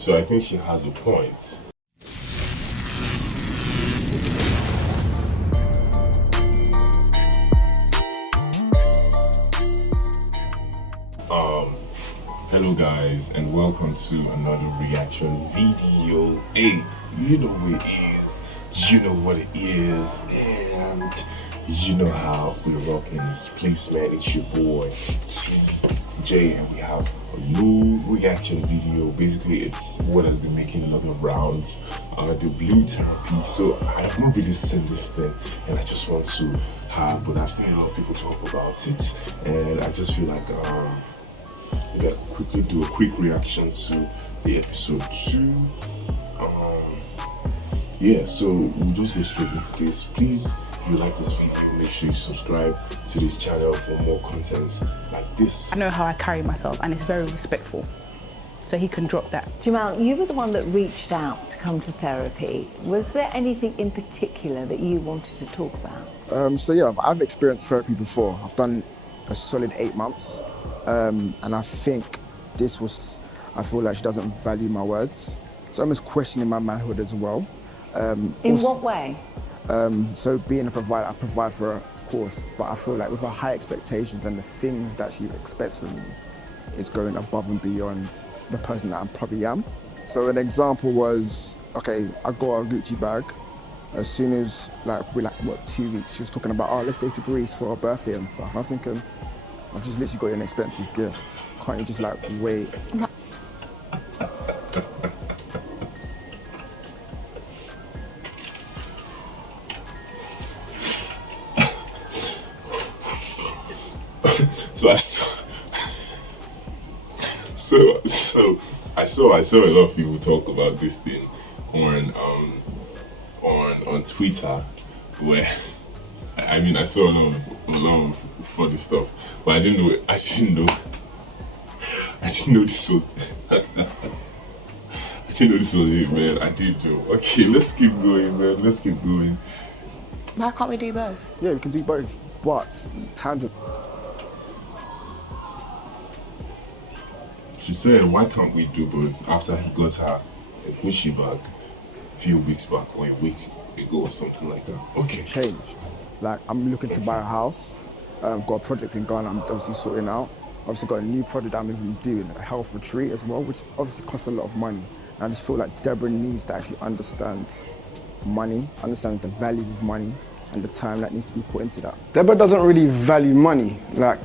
So I think she has a point. Hello guys, and welcome to another reaction video. Hey, you know what it is, you know what it is, and you know how we're rocking this place, man. It's your boy TJ, and we have a new reaction video. Basically, it's what has been making a lot of rounds, the blue therapy. So I have not really seen this thing, and I just want to have, but I've seen a lot of people talk about it, and I just feel like we gotta quickly do a quick reaction to the episode 2. Yeah, so we'll just go straight into this. Please, if you like this video, make sure you subscribe to this channel for more content like this. I know how I carry myself, and it's very respectful, so he can drop that. Jamal, you were the one that reached out to come to therapy. Was there anything in particular that you wanted to talk about? So yeah, I've experienced therapy before. I've done a solid 8 months. And I think I feel like she doesn't value my words. So I'm just questioning my manhood as well. In what way? So being a provider, I provide for her, of course, but I feel like with her high expectations and the things that she expects from me, it's going above and beyond the person that I probably am. So an example was, okay, I got a Gucci bag. As soon as, probably 2 weeks, she was talking about, oh, let's go to Greece for her birthday and stuff. I was thinking, I've just literally got you an expensive gift. Can't you just wait? I saw a lot of people talk about this thing on Twitter, where I saw a lot of funny stuff, but I didn't know this was I didn't know this was it, man. I did know. Okay, let's keep going, man. Let's keep going. Why can't we do both? Yeah, we can do both, but tangent. She said, why can't we do both, after he got her a Gucci bag a few weeks back, or a week ago or something like that. Okay. It's changed. I'm looking to buy a house. I've got a project in Ghana I'm obviously sorting out. Obviously got a new project I'm even doing, a health retreat as well, which obviously costs a lot of money. And I just feel like Deborah needs to actually understand money, understand the value of money, and the time that needs to be put into that. Deborah doesn't really value money.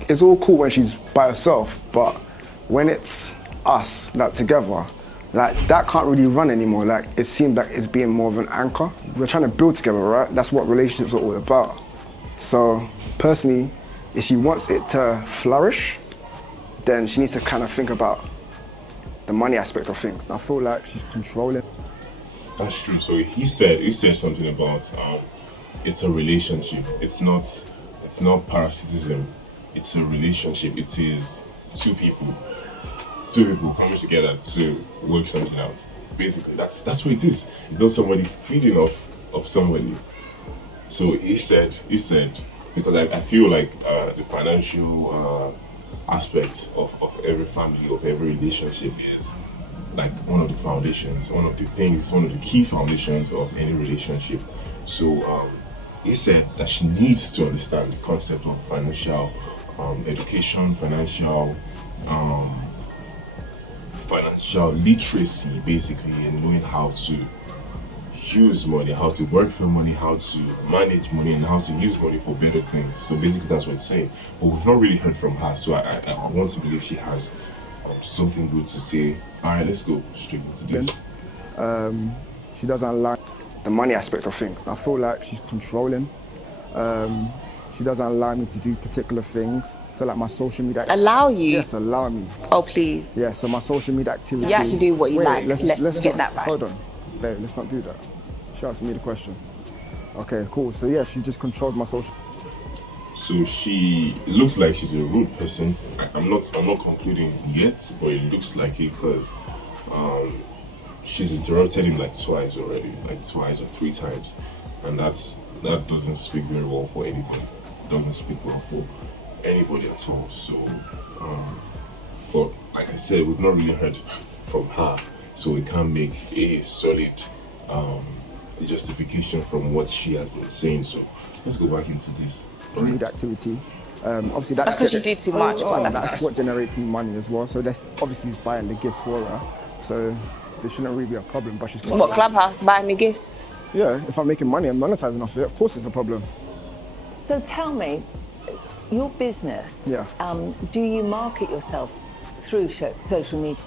It's all cool when she's by herself, but when it's us, together, that can't really run anymore. It seems like it's being more of an anchor. We're trying to build together, right? That's what relationships are all about. So personally, if she wants it to flourish, then she needs to kind of think about the money aspect of things. I feel like she's controlling. That's true. So he said something about it's a relationship. It's not parasitism. It's a relationship. It is two people coming together to work something out. Basically, that's what it is. It's not somebody feeding off somebody. So he said, because I feel like the financial aspect of every family, of every relationship is one of the foundations, one of the key foundations of any relationship. So he said that she needs to understand the concept of financial education, financial literacy, basically, and knowing how to use money, how to work for money, how to manage money, and how to use money for better things. So basically that's what it's saying, but we've not really heard from her, so I want to believe she has something good to say. All right, let's go straight into this. She doesn't like the money aspect of things. I feel like she's controlling. She doesn't allow me to do particular things. So my social media... Allow you? Yes, allow me. Oh, please. Yeah, so my social media activity... You actually do what you like. Let's get that right. Hold on. Babe, let's not do that. She asked me the question. Okay, cool. So yeah, she just controlled my social... So it looks like she's a rude person. I'm not concluding yet, but it looks like it, because she's interrupted him twice already, twice or 3 times. And that doesn't speak very well for anybody. It doesn't speak well for anybody at all. So, but like I said, we've not really heard from her so we can't make a solid justification from what she has been saying. So let's go back into this. Need activity. Obviously, That's because you do too much. but that's what generates me money as well. So that's obviously he's buying the gifts for her. So there shouldn't really be a problem. But she's What, Clubhouse buying me gifts? Yeah, if I'm making money and monetizing off it, of course it's a problem. So tell me, your business, Yeah. Do you market yourself through social media?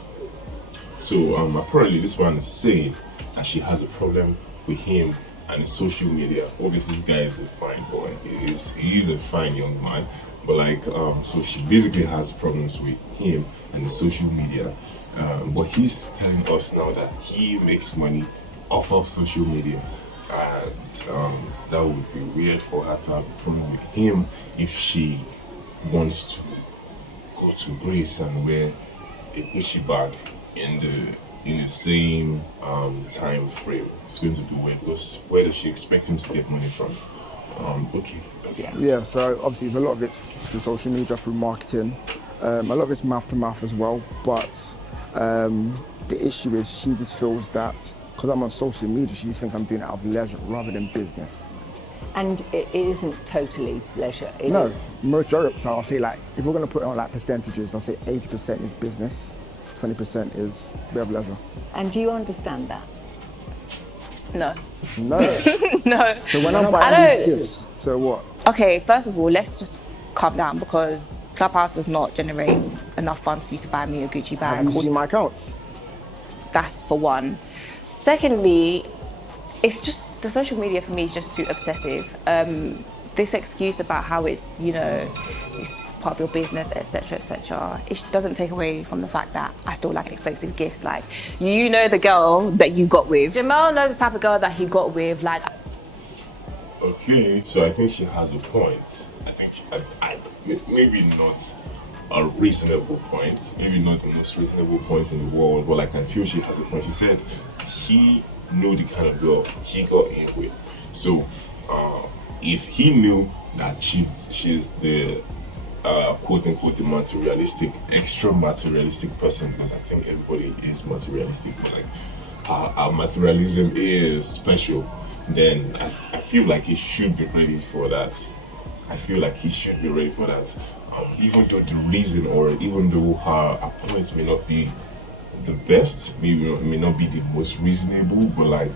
So apparently this one is saying that she has a problem with him and his social media. Obviously this guy is a fine boy. He is a fine young man. But like, so she basically has problems with him and his social media. But he's telling us now that he makes money off of social media. And that would be weird for her to have a problem with him if she wants to go to Greece and wear a Gucci bag in the same time frame. It's going to be weird because where does she expect him to get money from? Okay. Yeah, so obviously a lot of it's through social media, through marketing. A lot of it's mouth to mouth as well. But the issue is she just feels that because I'm on social media, she just thinks I'm doing it out of leisure rather than business. And it isn't totally leisure. It No, is. majority. So I'll say like, if we're going to put it on like percentages, I'll say 80% is business, 20% is a bit of leisure. And do you understand that? No. No. No. So when I'm I buying don't- these gifts, so what? Okay, first of all, let's just calm down because Clubhouse does not generate enough funds for you to buy me a Gucci bag. Have you seen my accounts? That's for one. Secondly, it's just the social media for me is just too obsessive. This excuse about how it's, it's part of your business, etc., it doesn't take away from the fact that I still like expensive gifts. Like, you know the girl that you got with. Jamal knows the type of girl that he got with. Like, Okay, so I think she has a point. I think maybe not a reasonable point, maybe not the most reasonable point in the world, but like I feel she has a point. She said he knew the kind of girl he got in with. So if he knew that she's the quote unquote the materialistic, extra materialistic person, because I think everybody is materialistic, but like our materialism is special, then I feel like he should be ready for that. I feel like he should be ready for that. Even though the reason, or even though her points may not be the best, maybe may not be the most reasonable, but like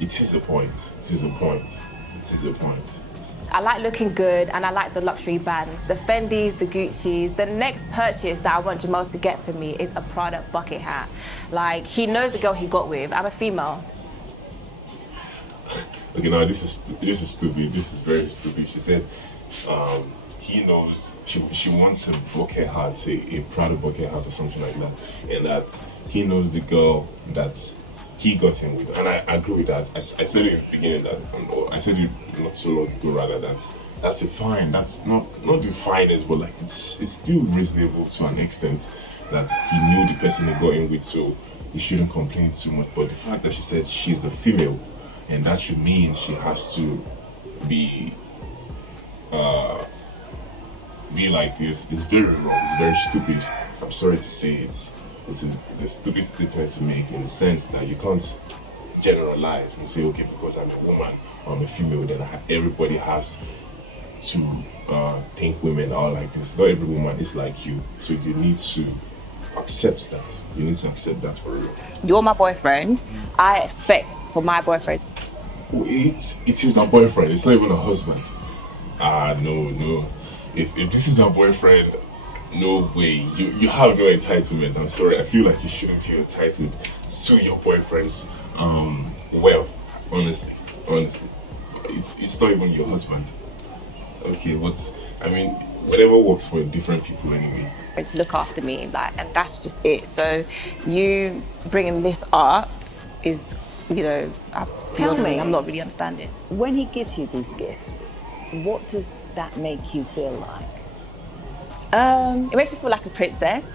it is a point. It is a point. It is a point. I like looking good and I like the luxury brands, the Fendis, the Gucci's. The next purchase that I want Jamal to get for me is a Prada bucket hat. Like, he knows the girl he got with. I'm a female. Okay, now this is stupid. This is very stupid. She said he knows she wants a bucket hat, a Prada bucket hat or something like that, and that he knows the girl that he got in with, and I agree with that. I said it in the beginning that, or I said it not so long ago rather, that's a fine. That's not the finest, but like it's still reasonable to an extent that he knew the person he got in with, so he shouldn't complain too much. But the fact that she said she's the female, and that should mean she has to be like this, is very wrong. It's very stupid. I'm sorry to say it's a stupid statement to make, in the sense that you can't generalize and say, okay, because I'm a woman or I'm a female, then everybody has to think women are like this. Not every woman is like you, so you need to accept that. You need to accept that for real. You're my boyfriend. I expect for my boyfriend. It is a boyfriend. It's not even a husband. No. If this is a boyfriend, no way. You have no entitlement. I'm sorry. I feel like you shouldn't feel entitled to your boyfriend's wealth. Honestly, it's not even your husband. Okay, whatever works for different people anyway. To look after me, and that's just it. So you bringing this up is, Tell me. I'm not really understanding. When he gives you these gifts, what does that make you feel like? It makes me feel like a princess.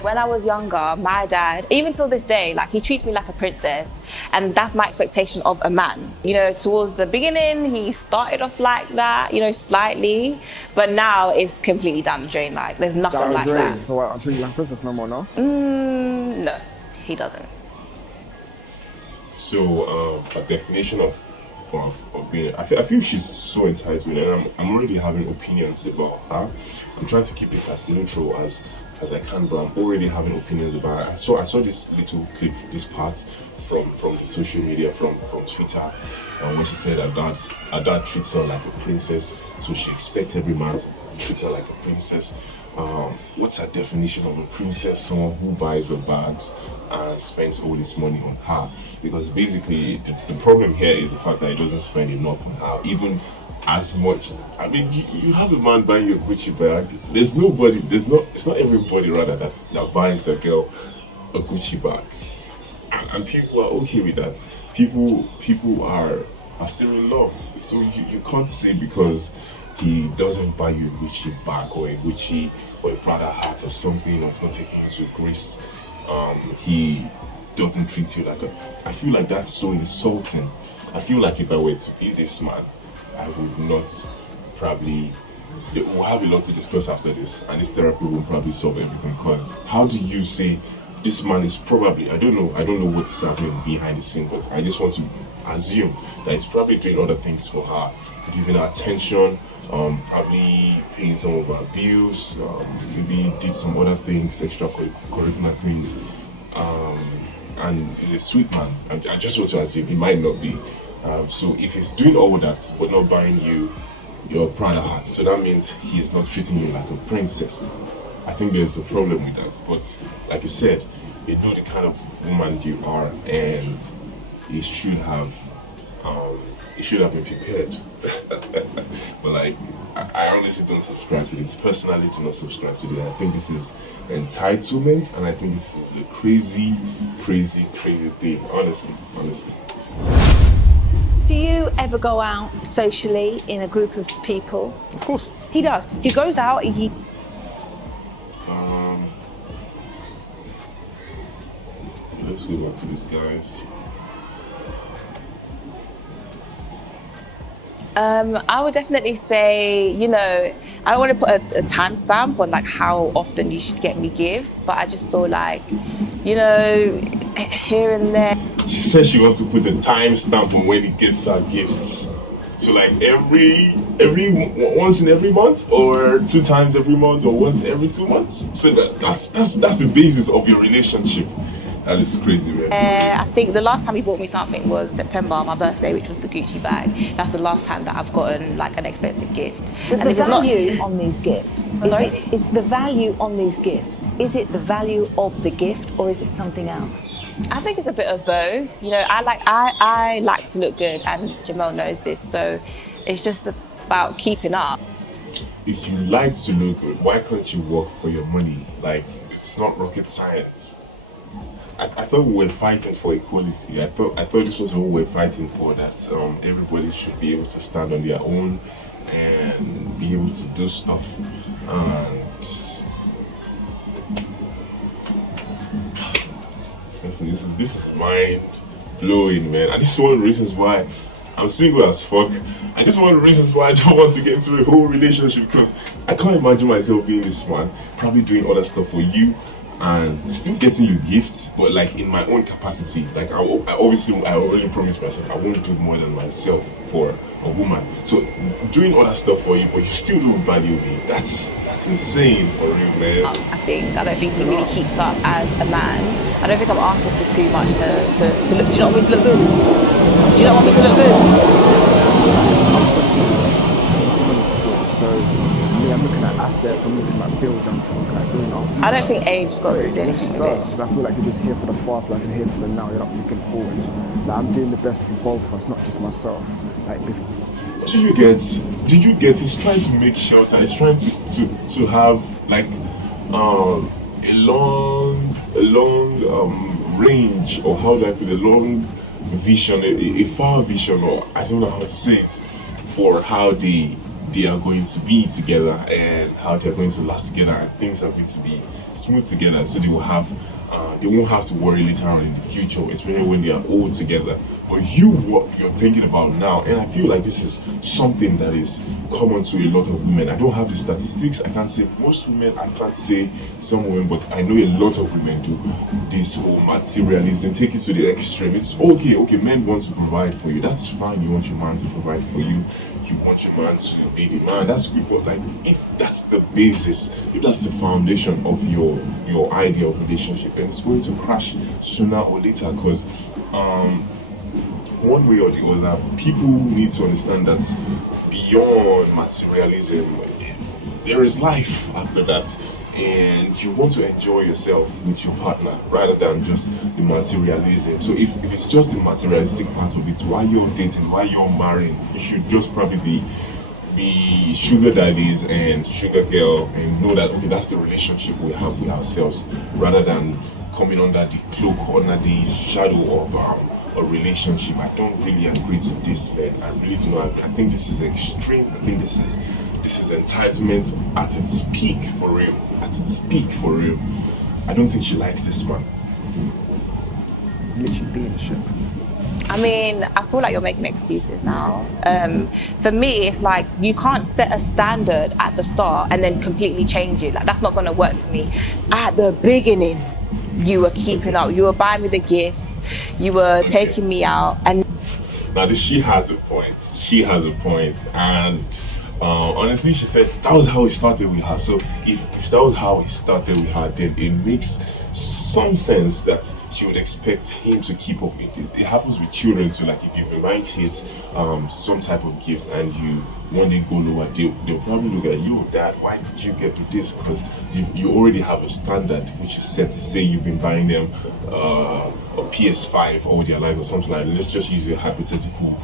When I was younger, my dad, even till this day, he treats me like a princess, and that's my expectation of a man. Towards the beginning, he started off like that, slightly, but now it's completely down the drain. There's nothing like that. So what, I'm treating you like a princess no more now? No. he doesn't. So a definition of being, I feel she's so entitled, and I'm already having opinions about her. I'm trying to keep it as neutral as I can, but I'm already having opinions about her. So I saw this little clip, this part from the social media, from Twitter, when she said her dad treats her like a princess, so she expects every man to treat her like a princess. What's her definition of a princess? Someone who buys her bags and spends all this money on her. Because basically the problem here is the fact that he doesn't spend enough on her, even as much as, I mean, you have a man buying you a Gucci bag. It's not everybody rather that buys a girl a Gucci bag, and people are okay with that. People are still in love, so you can't say because he doesn't buy you a Gucci bag or a Gucci or a Prada hat or something, or it's not taking you to Greece, he doesn't treat you like I feel like that's so insulting. I feel like if I were to be this man, I would not probably, we'll have a lot to discuss after this, and this therapy will probably solve everything. Because how do you say this man is probably, I don't know what's happening behind the scene, but I just want to assume that he's probably doing other things for her, giving her attention, probably paying some of her bills, maybe did some other things, extracurricular things, and he's a sweet man. I just want to assume he might not be. So if he's doing all that but not buying you your Prada hat, so that means he is not treating you like a princess. I think there's a problem with that. But like you said, you know the kind of woman you are, and you should have been prepared. But like, I honestly don't subscribe to this. Personally, do not subscribe to this. I think this is entitlement, and I think this is a crazy thing. Honestly. Do you ever go out socially in a group of people? Of course. He does. He goes out. Let's go back to this, guys. I would definitely say, I don't want to put a timestamp on like how often you should get me gifts, but I just feel like, here and there. She says she wants to put a timestamp on when he gets her gifts. So like every once in every month, or 2 times every month, or once every 2 months. So that's the basis of your relationship. That is crazy, man. I think the last time he bought me something was September, my birthday, which was the Gucci bag. That's the last time that I've gotten like an expensive gift. But the value on these gifts, Sorry? is the value on these gifts, is it the value of the gift or is it something else? I think it's a bit of both. I like to look good, and Jamel knows this, so it's just about keeping up. If you like to look good, why can't you work for your money? Like, it's not rocket science. I thought we were fighting for equality. I thought this was what we were fighting for, that everybody should be able to stand on their own and be able to do stuff. And this is mind blowing, man. And this is one of the reasons why I'm single as fuck. And this is one of the reasons why I don't want to get into a whole relationship, because I can't imagine myself being this man, probably doing other stuff for you and still getting you gifts, but like in my own capacity. Like I already promised myself I won't do more than myself for a woman. So doing other stuff for you, but you still don't value me. That's insane for real, man. I don't think he really keeps up as a man. I don't think I'm asking for too much to look. Do you not want me to look good? Do you not want me to look good? I'm 27, she's 24, so I'm looking at assets, I'm looking at builds, I'm looking at doing our future. I don't think age's got to do anything with Because it. I feel like you're just here for the fast life, you're here for the now, you're not thinking forward. Like, I'm doing the best for both of us, not just myself. Like, Do you get he's trying to make shelter, he's trying to have like a long range, or how do I put it, a long vision, a far vision, or I don't know how to say it, for how they are going to be together and how they're going to last together, and things are going to be smooth together. So they will have they won't have to worry later on in the future, especially when they are all together. But what you're thinking about now, and I feel like this is something that is common to a lot of women. I don't have the statistics. I can't say most women, I can't say some women, but I know a lot of women do this whole materialism, take it to the extreme. It's okay, men want to provide for you. That's fine. You want your man to provide for you. You want your man to be the man. That's good. But like, if that's the basis, if that's the foundation of your idea of relationship, then it's going to crash sooner or later. Because one way or the other, people need to understand that beyond materialism, there is life after that, and you want to enjoy yourself with your partner rather than just the materialism. So if it's just the materialistic part of it, while you're dating, while you're marrying, you should just probably be sugar daddies and sugar girl and know that, okay, that's the relationship we have with ourselves, rather than coming under the cloak, under the shadow of a relationship. I don't really agree to this, man. I really do not agree. I think this is extreme. I think this is entitlement at its peak, for real. At its peak, for real. I don't think she likes this man. Literally being a ship. I mean, I feel like you're making excuses now. For me, it's like you can't set a standard at the start and then completely change it. Like, that's not going to work for me. At the beginning, you were keeping up. You were buying me the gifts. You were taking me out. And now, she has a point. She has a point. And honestly, she said that was how it started with her. So if that was how it started with her, then it makes some sense that she would expect him to keep up with it. It happens with children too. Like, if you've been buying kids some type of gift and you one day go lower, they'll probably look at you, Dad, why did you get me this? Because you already have a standard which you set. Say you've been buying them a PS5 all their life or something like that. Let's just use a hypothetical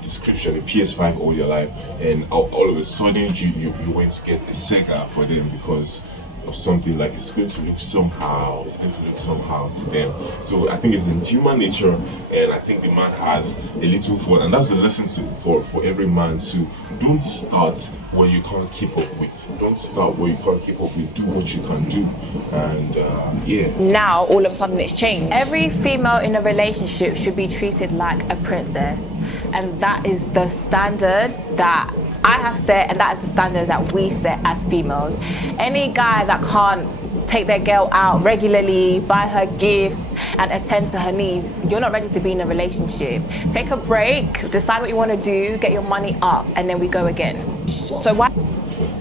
description, a PS5 all their life, and all of a sudden you went to get a Sega for them because of something. Like, it's going to look somehow to them. So I think it's in human nature, and I think the man has a little fun, and that's the lesson for every man too. Don't start what you can't keep up with. Don't start what you can't keep up with. Do what you can do. And now all of a sudden it's changed. Every female in a relationship should be treated like a princess, and that is the standard that I have set, and that is the standard that we set as females. Any guy that can't take their girl out regularly, buy her gifts, and attend to her needs, you're not ready to be in a relationship. Take a break, decide what you want to do, get your money up, and then we go again. So why?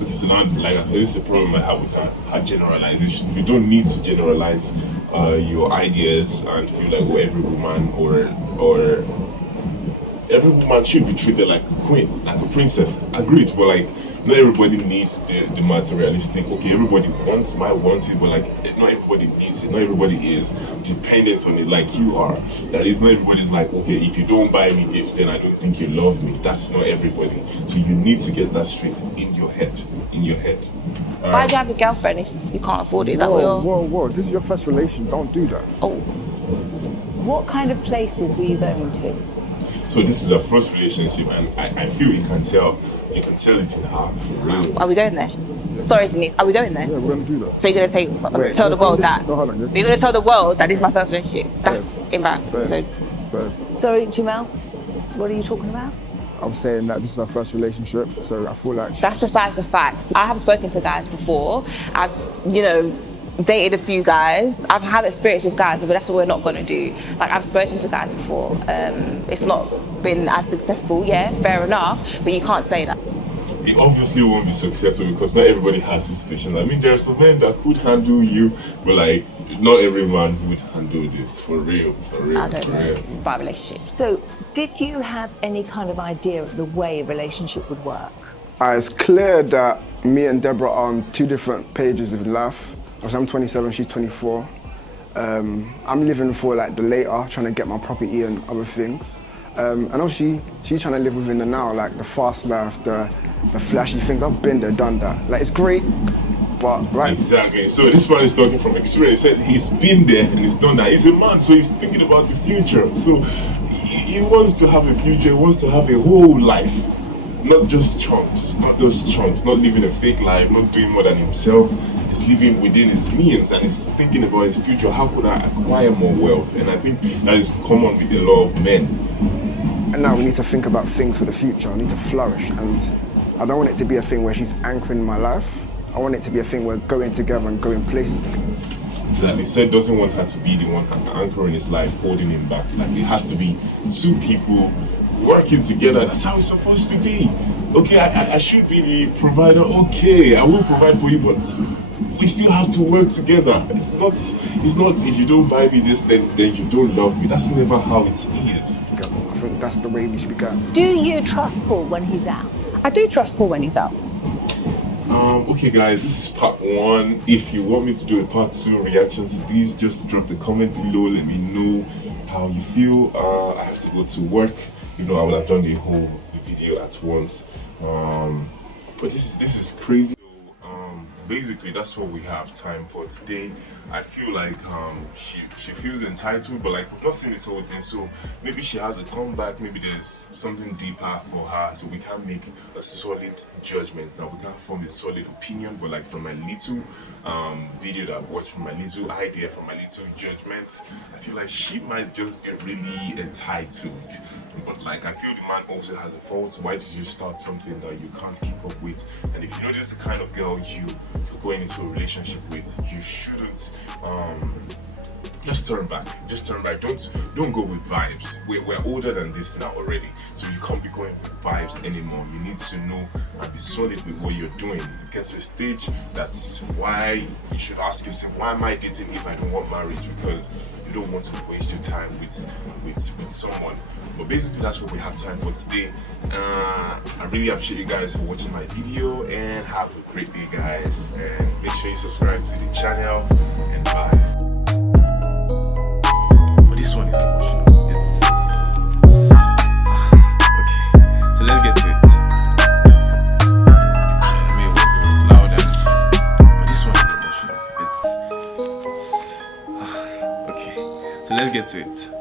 Okay, so now, like I said, this is a problem I have with her generalization. You don't need to generalize your ideas and feel like, every woman or every woman should be treated like a queen, like a princess. Agreed, but like, not everybody needs the materialistic. Okay, everybody wants it, but like, not everybody needs it. Not everybody is dependent on it like you are. That is, not everybody's like, okay, if you don't buy me gifts, then I don't think you love me. That's not everybody. So you need to get that straight in your head. Why do you have a girlfriend if you can't afford it? Is that what you're... Whoa. This is your first relation. Don't do that. Oh. What kind of places were you going to? So this is her first relationship, and I feel you can tell it in her. Really. Are we going there? Sorry, Denise. Are we going there? Yeah, we're going to do that. So you're going to tell the world that? No, hold on. You're going to tell the world that this is my first relationship? That's embarrassing. Sorry, Jamel, what are you talking about? I'm saying that this is our first relationship, so I feel like... That's besides the fact. I have spoken to guys before. I've, dated a few guys. I've had experience with guys, but that's what we're not going to do. Like, I've spoken to guys before. It's not been as successful, yeah, fair enough, but you can't say that. It obviously won't be successful because not everybody has this situation. I mean, there are some men that could handle you, but like, not every man would handle this, for real. I don't know about relationships. So, did you have any kind of idea of the way a relationship would work? It's clear that me and Deborah are on two different pages of life. I'm 27, she's 24. I'm living for like the later, trying to get my property and other things. And obviously, she's trying to live within the now, like the fast life, the flashy things. I've been there, done that. Like, it's great, but right. Exactly. So this man is talking from experience. He said he's been there and he's done that. He's a man, so he's thinking about the future. So he wants to have a future. He wants to have a whole life. not just chunks, not living a fake life, not doing more than himself. He's living within his means and he's thinking about his future. How could I acquire more wealth? And I think that is common with a lot of men. And now we need to think about things for the future. I need to flourish, and I don't want it to be a thing where she's anchoring my life. I want it to be a thing where going together and going places together. Exactly. Seth doesn't want her to be the one anchoring his life, holding him back. Like, it has to be two people working together. That's how it's supposed to be. Okay, I should be the provider. Okay, I will provide for you, but we still have to work together. It's not if you don't buy me this, then you don't love me. That's never how it is. I think that's the way we should be going. Do you trust Paul when he's out? I do trust Paul when he's out. Okay guys, this is part 1. If you want me to do a part 2 reaction to these, just drop the comment below. Let me know how you feel. I have to go to work. I would have done the whole video at once. But this is crazy. Basically, that's what we have time for today. I feel like she feels entitled, but like we've not seen this whole thing, so maybe she has a comeback, maybe there's something deeper for her, so we can't make a solid judgment. Now we can't form a solid opinion, but like from my little video that I've watched, from my little idea, from my little judgment, I feel like she might just be really entitled. But like I feel the man also has a fault. Why did you start something that you can't keep up with? And if you know this is the kind of girl you're going into a relationship with, you shouldn't just turn back. Don't go with vibes. We're older than this now already, so you can't be going with vibes anymore. You need to know and be solid with what you're doing. It gets to a stage that's why you should ask yourself, why am I dating if I don't want marriage? Because you don't want to waste your time with someone. But basically that's what we have time for today. I really appreciate you guys for watching my video, and have a great day guys, and make sure you subscribe to the channel, and bye. But this one is emotional. Okay, so let's get to it. I mean, it was loud, but this one is emotional. Okay, so let's get to it.